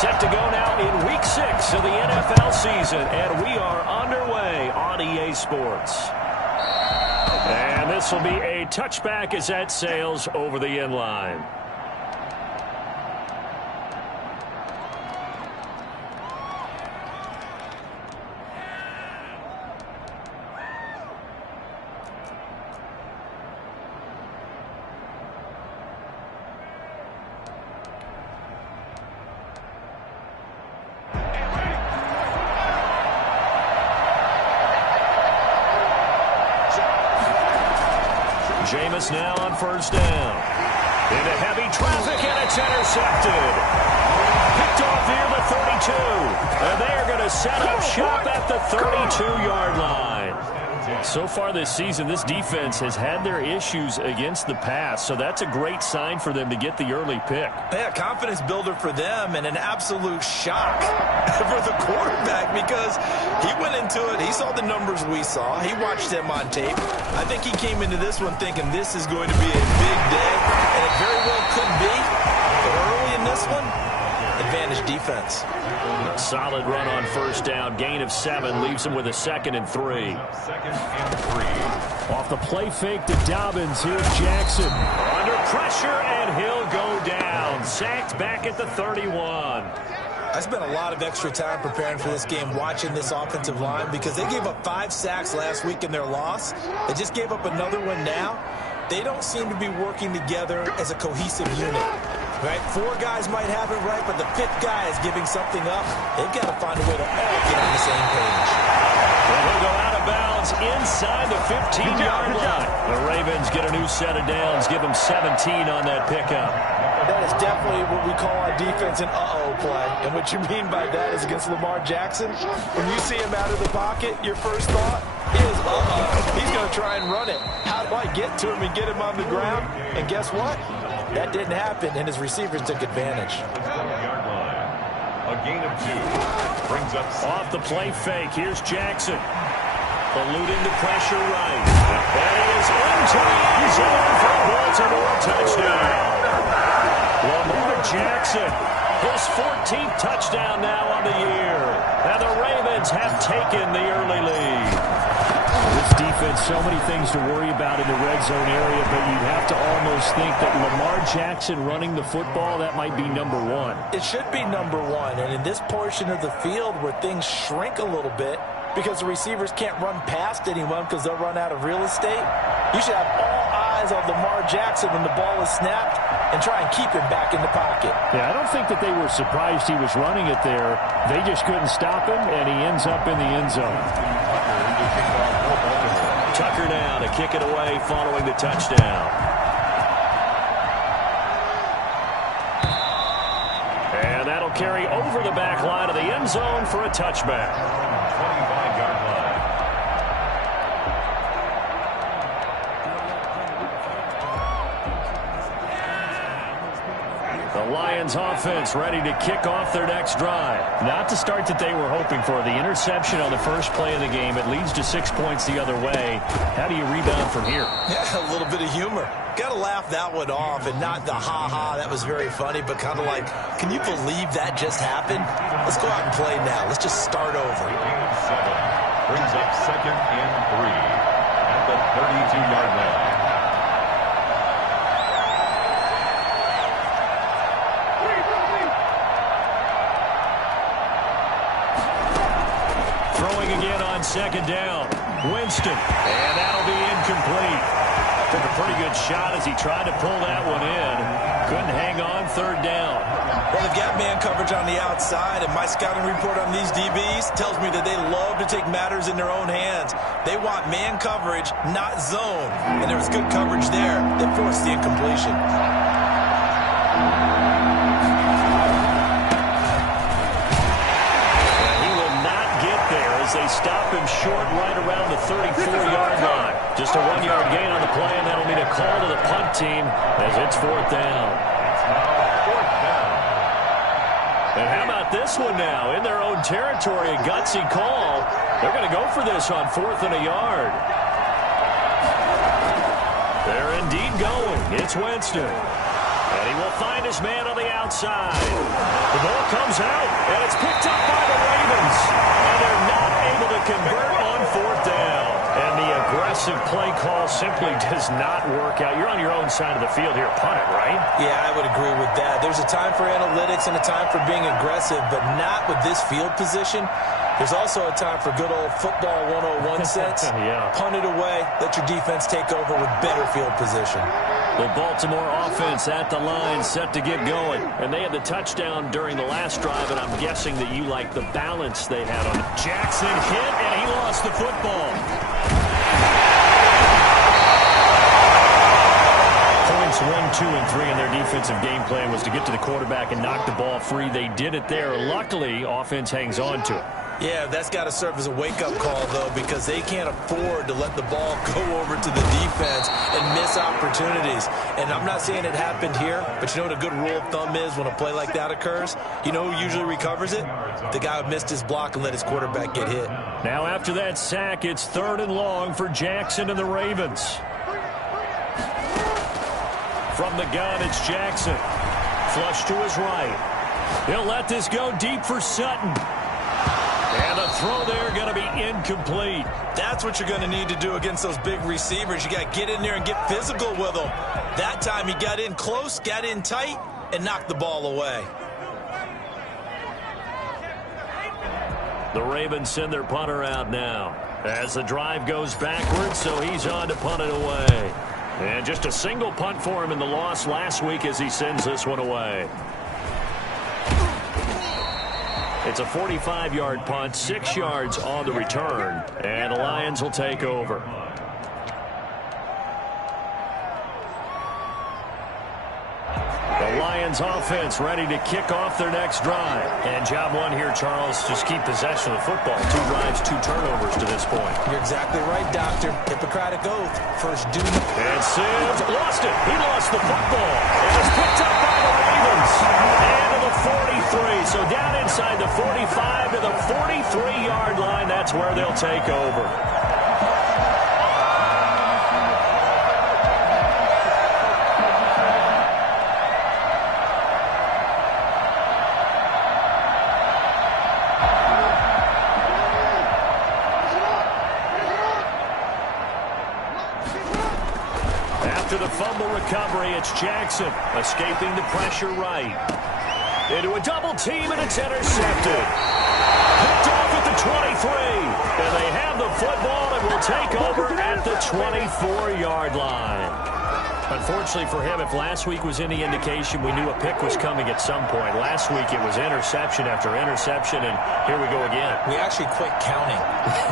Set to go now in Week 6 of the NFL season, and we are underway on EA Sports. And this will be a touchback as that sails over the end line. Jameis now on first down. Into heavy traffic, and it's intercepted. Picked off near the 32. And they are going to set up shop at the 32-yard line. So far this season, this defense has had their issues against the pass, so that's a great sign for them to get the early pick. Yeah, confidence builder for them and an absolute shock for the quarterback because he went into it. He saw the numbers we saw. He watched them on tape. I think he came into this one thinking this is going to be a big day, and it very well could be. But early in this one, advantage defense. Solid run on first down. Gain of 7 leaves him with a 2nd and 3. Off the play fake to Dobbins. Here's Jackson. Under pressure, and he'll go down. Sacked back at the 31. I spent a lot of extra time preparing for this game, watching this offensive line, because they gave up 5 sacks last week in their loss. They just gave up another one now. They don't seem to be working together as a cohesive unit. Right? 4 guys might have it right, but the 5th guy is giving something up. They've got to find a way to all get on the same page. And he'll go out of bounds inside the 15-yard line. The Ravens get a new set of downs, give them 17 on that pickup. That is definitely what we call on defense an uh-oh play. And what you mean by that is against Lamar Jackson, when you see him out of the pocket, your first thought is, uh-oh, he's going to try and run it. How do I get to him and get him on the ground? And guess what? That didn't happen, and his receivers took advantage. A gain of 2 brings up off the play fake. Here's Jackson. Eluding the pressure right. And he is into the end zone for a Baltimore touchdown. Lamar Jackson, his 14th touchdown now on the year. And the Ravens have taken the early lead. This defense, so many things to worry about in the red zone area, but you'd have to almost think that Lamar Jackson running the football, that might be number 1. It should be number 1, and in this portion of the field where things shrink a little bit because the receivers can't run past anyone because they'll run out of real estate, you should have all eyes on Lamar Jackson when the ball is snapped and try and keep him back in the pocket. Yeah, I don't think that they were surprised he was running it there. They just couldn't stop him, and he ends up in the end zone. Tucker now to kick it away following the touchdown. And that'll carry over the back line of the end zone for a touchback. 25-yard line. The Lions offense ready to kick off their next drive. Not the start that they were hoping for. The interception on the first play of the game. It leads to 6 points the other way. How do you rebound from here? Yeah, a little bit of humor. Got to laugh that one off and not the ha-ha. That was very funny, but kind of like, can you believe that just happened? Let's go out and play now. Let's just start over. Gain of 7 brings up 2nd and 3 at the 32-yard line. Again on 2nd down. Winston. And that'll be incomplete. Took a pretty good shot as he tried to pull that one in. Couldn't hang on 3rd down. Well, they've got man coverage on the outside, and my scouting report on these DBs tells me that they love to take matters in their own hands. They want man coverage, not zone. And there was good coverage there that forced the incompletion. They stop him short right around the 34-yard line. Just a 1-yard gain on the play, and that'll mean a call to the punt team as it's 4th down. And how about this one now? In their own territory, a gutsy call. They're going to go for this on 4th and a yard. They're indeed going. It's Winston. And he will find his man on the outside. The ball comes out, and it's picked up by the Ravens. And they're not able to convert on fourth down. And the aggressive play call simply does not work out. You're on your own side of the field here. Punt it, right? Yeah, I would agree with that. There's a time for analytics and a time for being aggressive, but not with this field position. There's also a time for good old football 101 sense. Yeah. Punt it away. Let your defense take over with better field position. The Baltimore offense at the line, set to get going. And they had the touchdown during the last drive, and I'm guessing that you like the balance they had on it. Jackson hit, and he lost the football. Points 1, 2, and 3 in their defensive game plan was to get to the quarterback and knock the ball free. They did it there. Luckily, offense hangs on to it. Yeah, that's got to serve as a wake-up call, though, because they can't afford to let the ball go over to the defense and miss opportunities. And I'm not saying it happened here, but you know what a good rule of thumb is when a play like that occurs? You know who usually recovers it? The guy who missed his block and let his quarterback get hit. Now after that sack, it's 3rd and long for Jackson and the Ravens. From the gun, it's Jackson. Flush to his right. He'll let this go deep for Sutton. And the throw there going to be incomplete. That's what you're going to need to do against those big receivers. You got to get in there and get physical with them. That time he got in close, got in tight, and knocked the ball away. The Ravens send their punter out now as the drive goes backwards, so he's on to punt it away. And just a single punt for him in the loss last week as he sends this one away. It's a 45-yard punt, 6 yards on the return, and the Lions will take over. The Lions offense ready to kick off their next drive. And job one here, Charles, just keep possession of the football. 2 drives, 2 turnovers to this point. You're exactly right, Doctor. Hippocratic oath. First due. And Sims lost it. He lost the football. It was picked up by the Ravens. And to the 43. So down inside the 45 to the 43-yard line. That's where they'll take over. After the fumble recovery, it's Jackson escaping the pressure right. Into a double team, and it's intercepted. Picked off at the 23. And they have the football and will take over at the 24-yard line. Unfortunately for him, if last week was any indication, we knew a pick was coming at some point. Last week it was interception after interception, and here we go again. We actually quit counting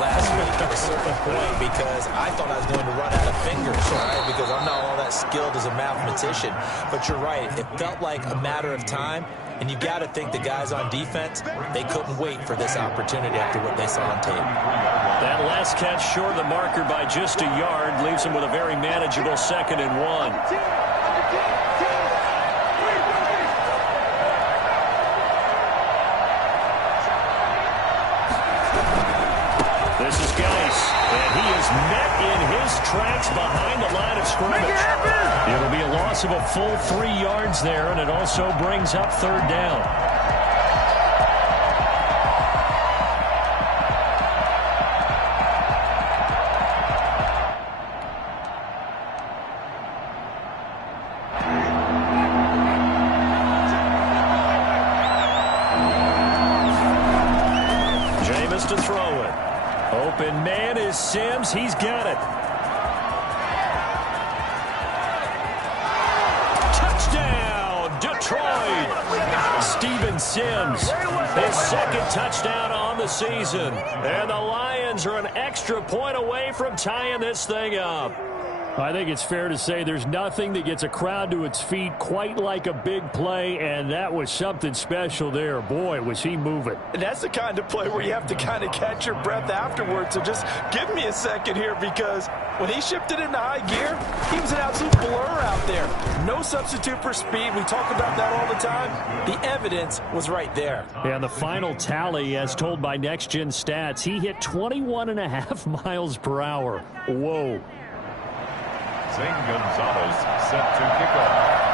last week at a certain point because I thought I was going to run out of fingers, right? Because I'm not all that skilled as a mathematician. But you're right. It felt like a matter of time. And you got to think the guys on defense, they couldn't wait for this opportunity after what they saw on tape. That last catch short of the marker by just a yard leaves him with a very manageable 2nd and 1. This is Geis, and he is met in his tracks behind the line of scrimmage. It'll be a loss of a full 3 yards there, and it also brings up 3rd down. Jameis to throw it. Open man is Sims. He's got it. Touchdown, Detroit. Steven Sims, his 2nd touchdown on the season. And the Lions are an extra point away from tying this thing up. I think it's fair to say there's nothing that gets a crowd to its feet quite like a big play, and that was something special there. Boy, was he moving. And that's the kind of play where you have to kind of catch your breath afterwards. So just give me a second here, because when he shifted into high gear, he was an absolute blur out there. No substitute for speed. We talk about that all the time. The evidence was right there. And the final tally, as told by Next Gen Stats, he hit 21.5 miles per hour. Whoa. Zane Gonzalez set to kick off.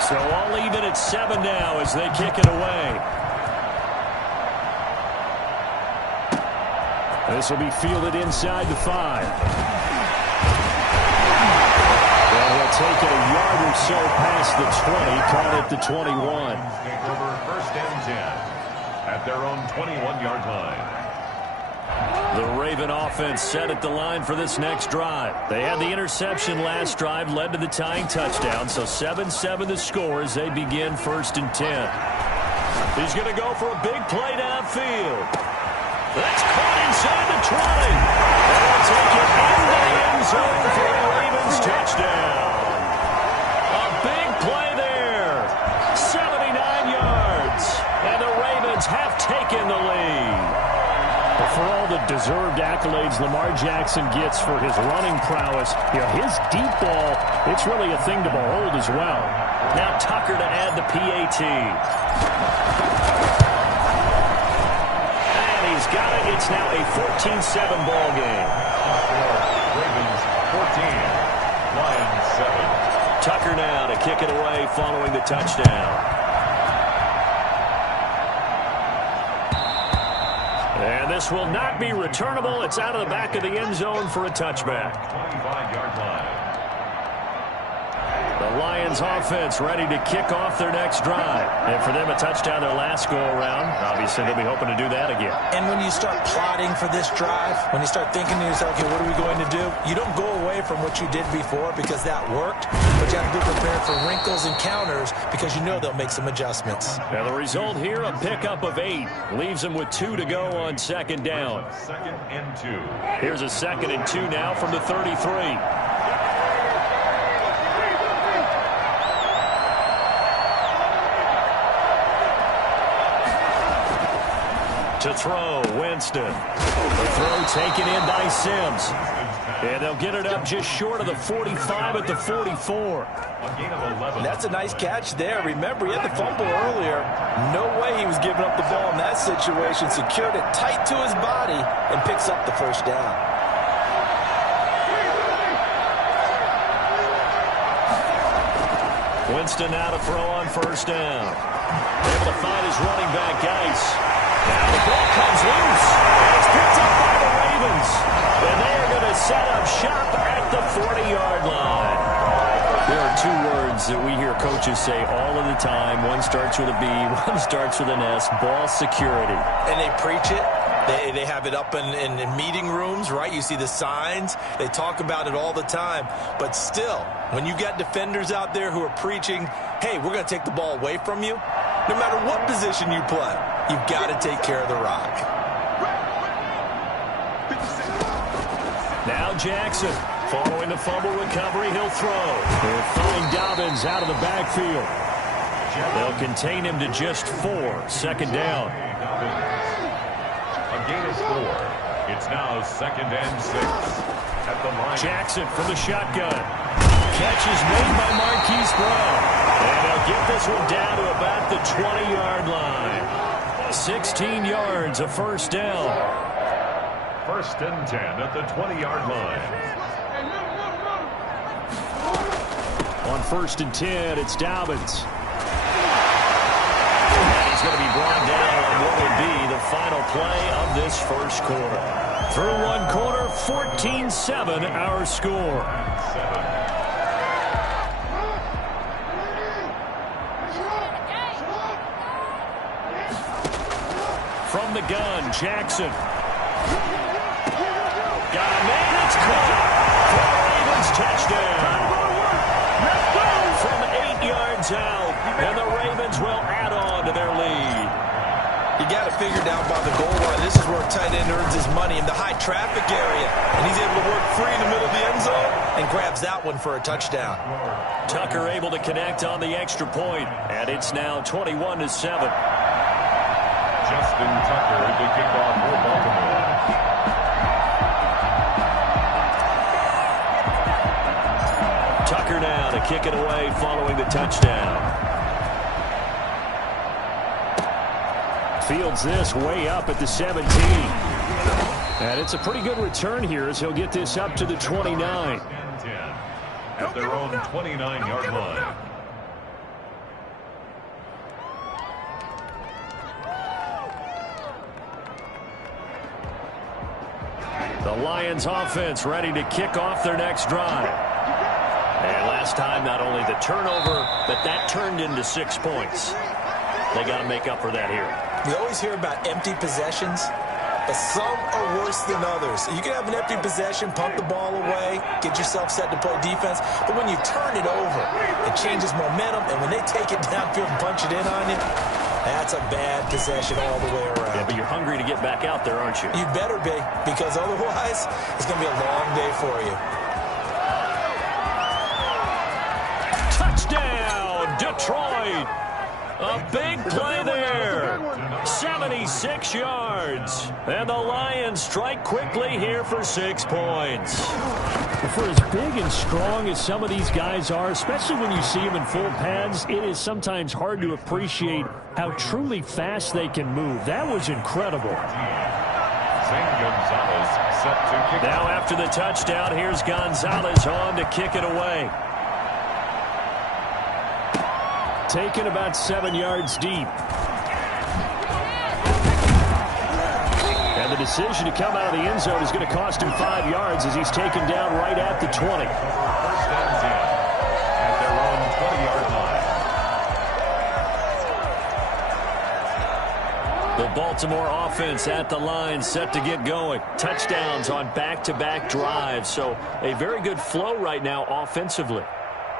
So all even at 7 now as they kick it away. This will be fielded inside the 5. And he'll take it a yard or so past the 20, caught at the 21. Over 1st and 10 at their own 21-yard line. The Raven offense set at the line for this next drive. They had the interception last drive, led to the tying touchdown, so 7-7 the score as they begin 1st and 10. He's going to go for a big play downfield. That's caught inside the 20. They'll take it into the end zone for a Ravens touchdown. A big play there. 79 yards. And the Ravens have taken the lead. But for all the deserved accolades Lamar Jackson gets for his running prowess, his deep ball, it's really a thing to behold as well. Now Tucker to add the PAT. He's got it. It's now a 14-7 ball game. Ravens 14, Lions 7. Tucker now to kick it away following the touchdown. And this will not be returnable. It's out of the back of the end zone for a touchback. 25-yard line. The Lions offense ready to kick off their next drive. And for them, a touchdown their last go-around. Obviously, they'll be hoping to do that again. And when you start plotting for this drive, when you start thinking to yourself, okay, what are we going to do? You don't go away from what you did before because that worked. But you have to be prepared for wrinkles and counters because you know they'll make some adjustments. Now the result here, a pickup of 8. Leaves them with 2 to go on 2nd down. 2nd and 2. Here's a 2nd and 2 now from the 33. To throw, Winston. The throw taken in by Sims. And they'll get it up just short of the 45 at the 44. That's a nice catch there. Remember, he had the fumble earlier. No way he was giving up the ball in that situation. Secured it tight to his body and picks up the 1st down. Winston now to throw on 1st down. Able to find his running back, Geis. Now the ball comes loose. It's picked up by the Ravens. And they are going to set up shop at the 40-yard line. There are 2 words that we hear coaches say all of the time. One starts with a B, one starts with an S. Ball security. And they preach it. They have it up in meeting rooms, right? You see the signs. They talk about it all the time. But still, when you got defenders out there who are preaching, hey, we're going to take the ball away from you, no matter what position you play, you've got to take care of the rock. Now Jackson, following the fumble recovery, he'll throw. They'll find Dobbins out of the backfield. They'll contain him to just 4. 2nd down. A gain of 4. It's now 2nd and 6 at the line. Jackson from the shotgun. Catch is made by Marquise Brown. And they'll get this one down to about the 20-yard line. 16 yards, a 1st down. 1st and 10 at the 20-yard line. On 1st and 10, it's Dobbins. And he's going to be brought down on what will be the final play of this 1st quarter. Through 1 quarter, 14-7 our score. 7. From the gun, Jackson. Got a man, it's caught for the Ravens touchdown. From 8 yards out, and the Ravens will add on to their lead. You got to figure down by the goal line. This is where a tight end earns his money in the high traffic area. And he's able to work free in the middle of the end zone and grabs that one for a touchdown. Tucker able to connect on the extra point, and it's now 21-7. Justin Tucker to kick off for Baltimore. Tucker now to kick it away following the touchdown. Fields this way up at the 17. And it's a pretty good return here as he'll get this up to the 29. At their own 29-yard line. The Lions offense ready to kick off their next drive. And last time, not only the turnover, but that turned into 6 points. They got to make up for that here. We always hear about empty possessions, but some are worse than others. You can have an empty possession, pump the ball away, get yourself set to play defense, but when you turn it over, it changes momentum, and when they take it downfield and punch it in on you, that's a bad possession all the way around. Yeah, but you're hungry to get back out there, aren't you? You better be, because otherwise, it's going to be a long day for you. Touchdown, Detroit! A big play there. 76 yards. And the Lions strike quickly here for 6 points. For as big and strong as some of these guys are, especially when you see them in full pads, it is sometimes hard to appreciate how truly fast they can move. That was incredible. Zane Gonzalez set to kick. Now after the touchdown, here's Gonzalez on to kick it away. Taken about 7 yards deep. And the decision to come out of the end zone is going to cost him 5 yards as he's taken down right at the 20. First and 10 at their own 20-yard line. The Baltimore offense at the line, set to get going. Touchdowns on back-to-back drives, so a very good flow right now offensively.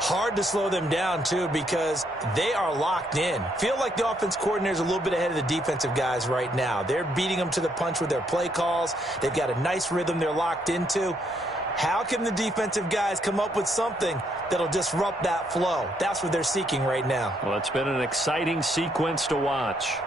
Hard to slow them down, too, because they are locked in. Feel like the offense coordinator is a little bit ahead of the defensive guys right now. They're beating them to the punch with their play calls. They've got a nice rhythm they're locked into. How can the defensive guys come up with something that'll disrupt that flow? That's what they're seeking right now. Well, it's been an exciting sequence to watch.